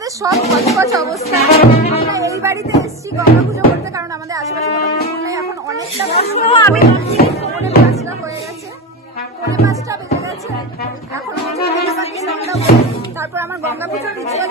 আমাদের সব কচকচ অবস্থা। আমরা এই বাড়িতে এসেছি গঙ্গা পুজো করতে, কারণ আমাদের আশেপাশে কোনো পুকুর নেই। এখন অনেকটা কষ্ট আমি পৌনে পাঁচটা হয়ে গেছে। পৌনে পাঁচটা বেজে গেছে। এখন। তারপর আমার গঙ্গা পুজোর রিচুয়াল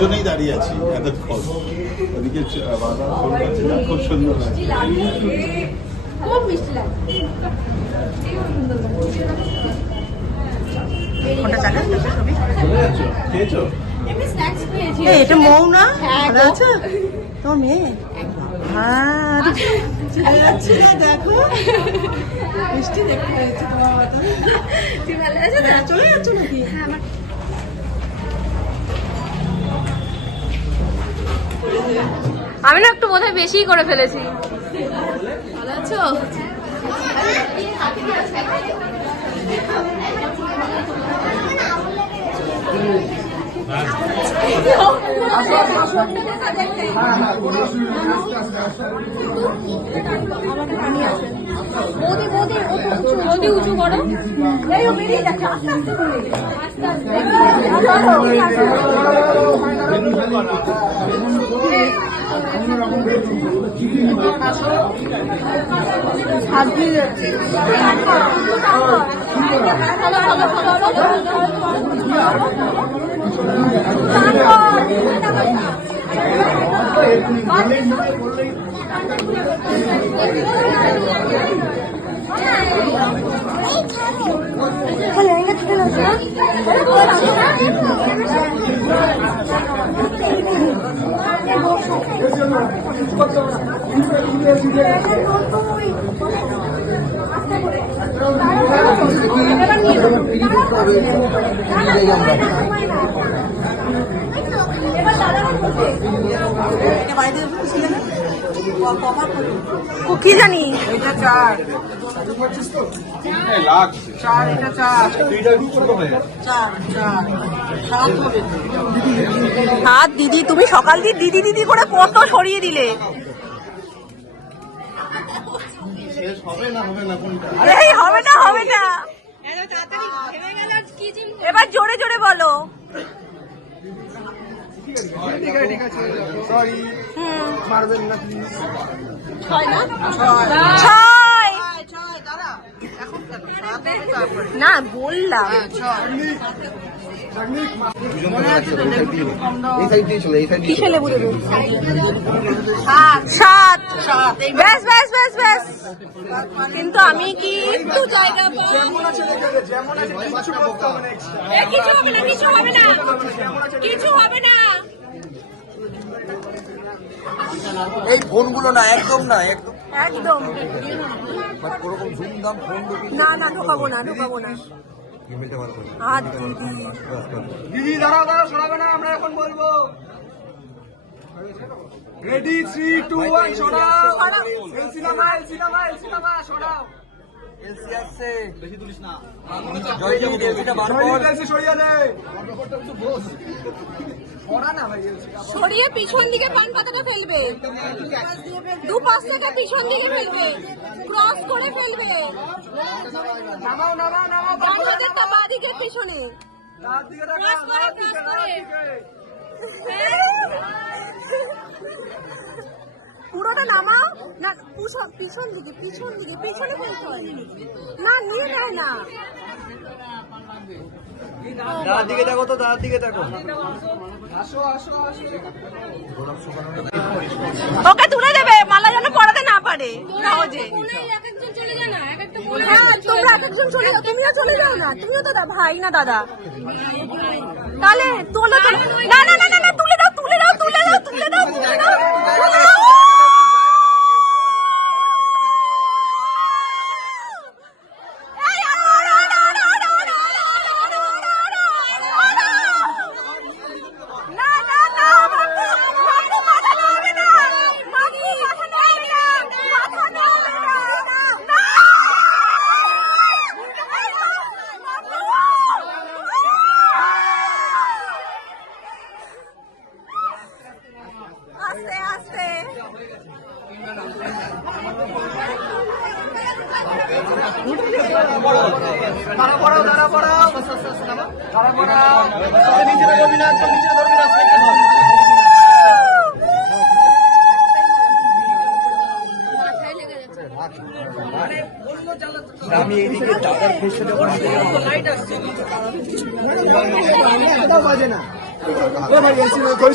দুজনেই দাঁড়িয়ে আছি এতক্ষণ ওদিকে বাবা ফোন করছে না, খুব সুন্দর লাগছে খুব মিষ্টি চলে যাচ্ছ? খেয়েছো? এটা মৌ না? হ্যাঁ, আছে? তোমার মেয়ে? হ্যাঁ চলে যাচ্ছে দেখো। মিষ্টি দেখতে হয়েছে তোমার মতো তুই ভালো হ্যাঁ, চলে আমি না একটু বোধহয় বেশিই করে ফেলেছি। ভালো আছো? যদি উঁচু করো। এটা বাড়িতে ছিল না কভার করো কি জানি? এটা চার। লাগছে চার এটা চার। চার চার। হাত দিদি তুমি সকাল দিয়ে দিদি দিদি করে কত সরিয়ে দিলে? হবে না হবে না এই হবে না হবে না। এবার জোরে জোরে বলো। না বললাম। বুঝে সাত। ব্যাস ব্যাস ব্যাস ব্যাস কিন্তু আমি কি একটু জায়গা কিছু হবে না কিছু হবে না। কিছু হবে না। এই ফোনগুলো না একদম না একদম। একদম। না না ঢোকাবো না ঢোকাবো না। দিদি দাঁড়াও দাঁড়াও সরাবে না আমরা এখন বলব। রেডি থ্রি টু ওয়ান সরাও সিনেমা সিনেমা এলসি নামা সরাও সরিয়ে পিছন দিকে পান পাতাটা ফেলবে। দু পাশ থেকে পিছন দিকে ফেলবে। ক্রস করে ফেলবে। দিকে পিছনে। Cross করে, cross করে। পুরোটা নামাও। না পিছন পিছন দিকে পিছন দিকে পিছনে বলতে হয়। না নিয়ে নেয় না। দাদার দিকে দেখো তো দাদার দিকে দেখো। ওকে তুলে দেবে মালা যেন পড়াতে না পারে সহজে। হ্যাঁ তোমরা এক একজন চলে যাও তুমিও চলে যাও না তুমিও তো দা- ভাই না দাদা। তাহলে তোলো তো না না না না না তুলে দাও তুলে দাও তুলে দাও তুলে দাও তুলে দাও।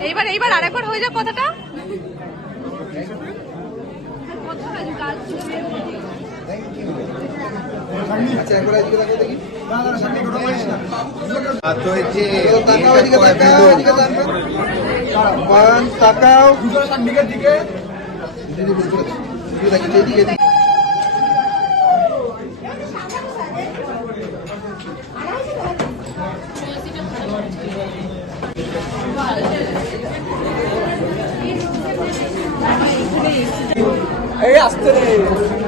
এইবার এইবার আরেকবার হয়ে যাক কথাটা? তাকাও এই আসতে রে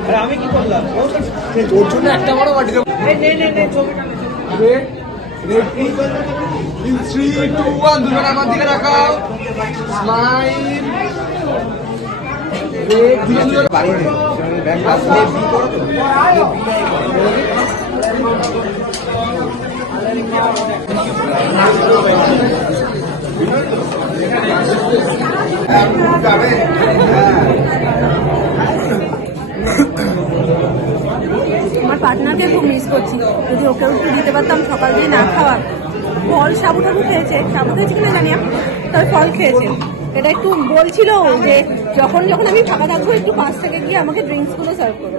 আরে আমি কি করলাম তোর জন্য একটা বড় বাটি নে নে নে ছবিটা নে রেডি থ্রি টু ওয়ান দুজন আমার দিকে রাখাও স্মাইল। দুজন দুজন বাড়ি নেই ব্যাংক আসলে বি করো তো আমার পার্টনারকে খুব মিস করছি যদি ওকে একটু দিতে পারতাম সকাল দিয়ে না খাওয়া। ফল সাবু টাবু খেয়েছে। সাবু খেয়েছে কিনা জানি তবে ফল খেয়েছে। এটা একটু বলছিল যে যখন যখন আমি ফাঁকা থাকব, একটু পাশ থেকে গিয়ে আমাকে ড্রিঙ্কসগুলো সার্ভ করো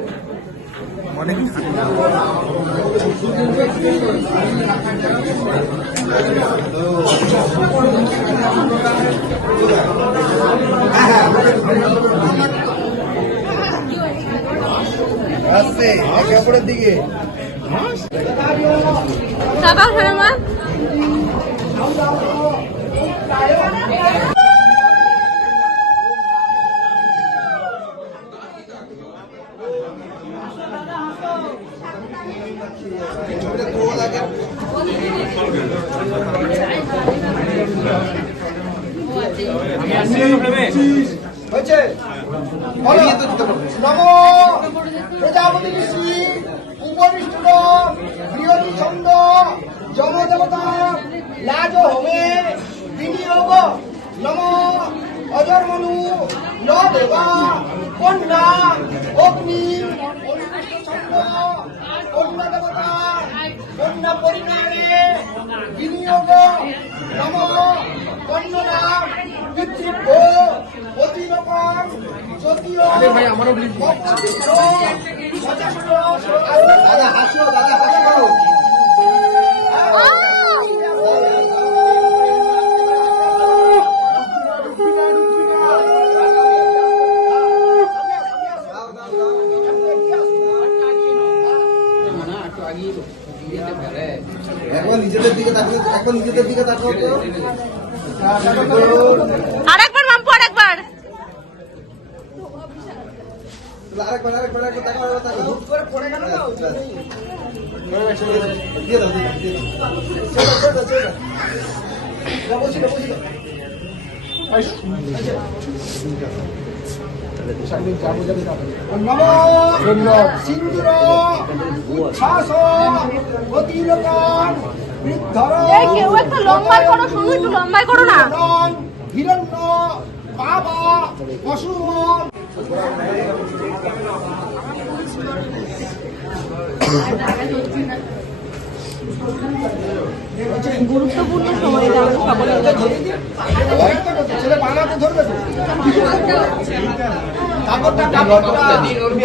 আসছে, একে অপরের দিকে টাকা হয়ে মা হয়েছে? নমো। প্রজাপতি ঋষি উপবিষ্ট বৃহতি ছন্দ যম দেবতা লাজ হোমে বিনিয়োগ। নম। অজর্মনু ন দেবা অগ্নি অনুষ্ঠিত ছন্দ কন্যা দেবতা কন্যা পরিণামে বিনিয়োগ। নম। কন্যা যদিও দাদা হাসো দাদা হাসো। একবার নিজেদের দিকে তাকিয়ে একবার নিজেদের দিকে তাকাও তো আরেকবার মাম্পু আরেকবার আরেকবার আরেকবার আরেকবার আরেকবার তাকাও। হুট করে পড়ে গেল না? দিয়ে দাও দিয়ে দাও রকম বৃদ্ধর এই কেউ একটা লম্বাই করো শুধু একটু লম্বাই করো না। হিরণ্য বাবা পশু গুরুত্বপূর্ণ সময় যেমন সকলে ছেলে বাংলাতে ধরবে তো। কাপড়টা কাপড়টা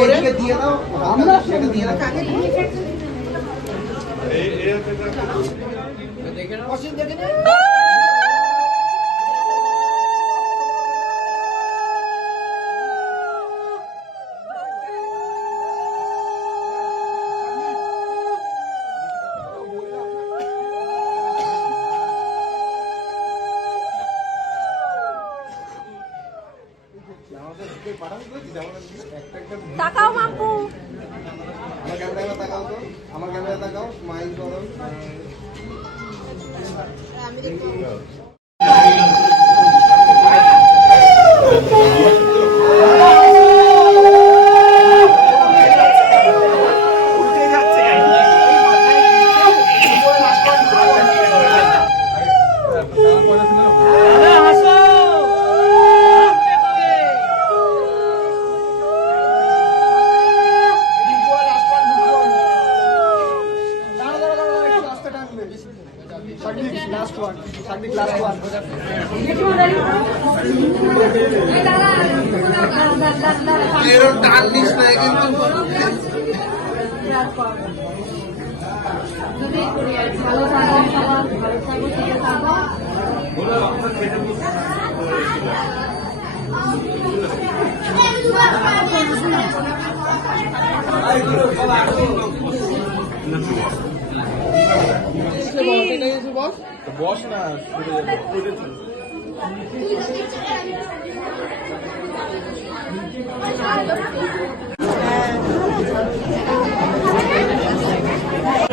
এদিকে দিয়ে দাও। আমরা সেটা দিয়ে দাও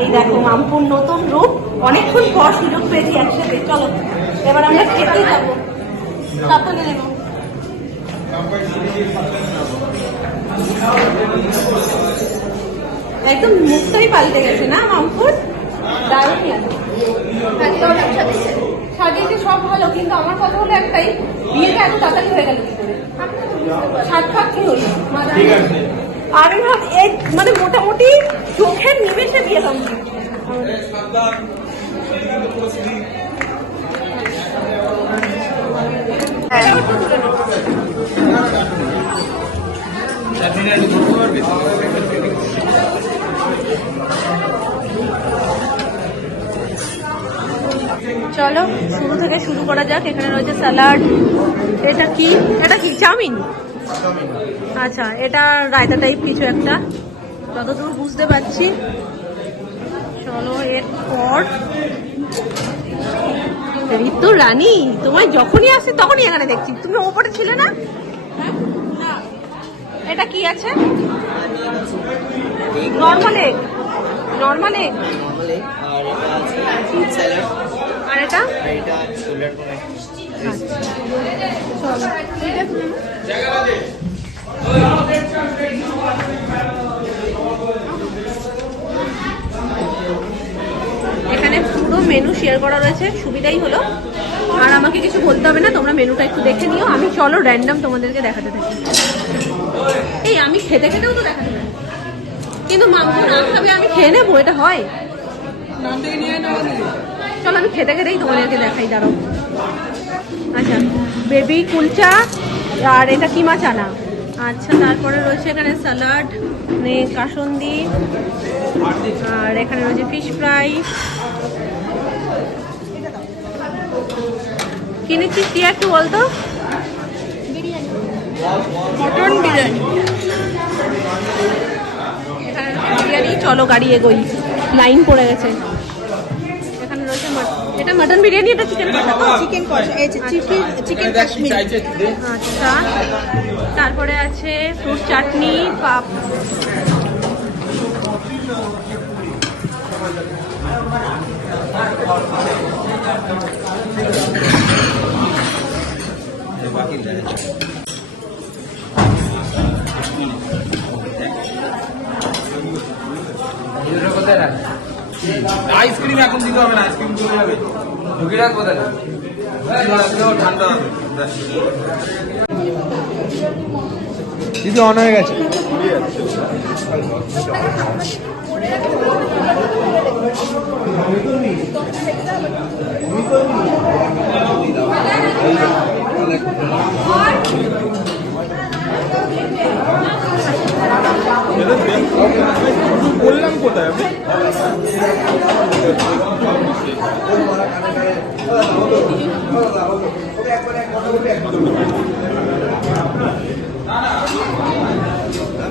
এই দেখো, মামপুর নতুন রূপ। অনেকক্ষণ পর সুযোগ পেয়েছি একসাথে। চলো, এবার আমরা খেতে যাব। সাবধানে নেব একদম মুখটাই পাল্টে গেছে না মামপুর দারুণ লাগে। সাজিয়েছে সব ভালো কিন্তু আমার কথা হলো একটাই বিয়েটা এত তাড়াতাড়ি হয়ে গেল কি করে? কি হলো? আমি ভাব এই মানে মোটামুটি চোখের নিমেষে বিয়ে কমপ্লিট চলো শুরু থেকে শুরু করা যাক। এখানে রয়েছে স্যালাড। এটা কি? এটা কি? চাউমিন? আচ্ছা এটা রায়তা টাইপ কিছু একটা। যতদূর বুঝতে পারছি চলো এরপর। ঋতু রানী তোমায় যখনই আসি তখনই এখানে দেখছি। তুমি ওপরে ছিলে না? না। এটা কি আছে? নর্মাল এগ নর্মাল এগ আর এটা আছে ফ্রুট স্যালাড এটা? এখানে পুরো মেনু শেয়ার করা রয়েছে, সুবিধাই হলো। আর আমাকে কিছু বলতে হবে না, তোমরা মেনুটা একটু দেখে নিও। আমি চলো র্যান্ডম তোমাদেরকে দেখাতে থাকি। এই, আমি খেতে খেতেও তো দেখাতে কিন্তু মাংস না খাবে, আমি খেয়ে নেব, এটা হয়। চলো আমি খেতে খেতেই তোমাদেরকে দেখাই, দাঁড়াও। আচ্ছা বেবি কুলচা, আর এটা কিমা চানা আচ্ছা তারপরে রয়েছে এখানে স্যালাড মানে কাসন্দি, আর এখানে রয়েছে ফিশ ফ্রাই কিনেছিস তুই একটু বলতো মটন বিরিয়ানি। বিরিয়ানি, চলো গাড়ি এগোই। লাইন পড়ে গেছে। এটা মটন বিরিয়ানি এটা চিকেন কষা। চিকেন কষা এই চিকেন চিকেন কাশ্মীরি। আচ্ছা। তারপরে আছে ফ্রুট চাটনি পাপ আইসক্রিম এখন দিতে হবে না আইসক্রিম চলে যাবে ঢুকে রাখব তাহলে ঠান্ডা হবে। দিদি অন হয়ে গেছে। বললাম কোথায় আমি?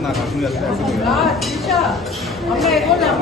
না কাশ্মীর আসতে আমরা এগোলাম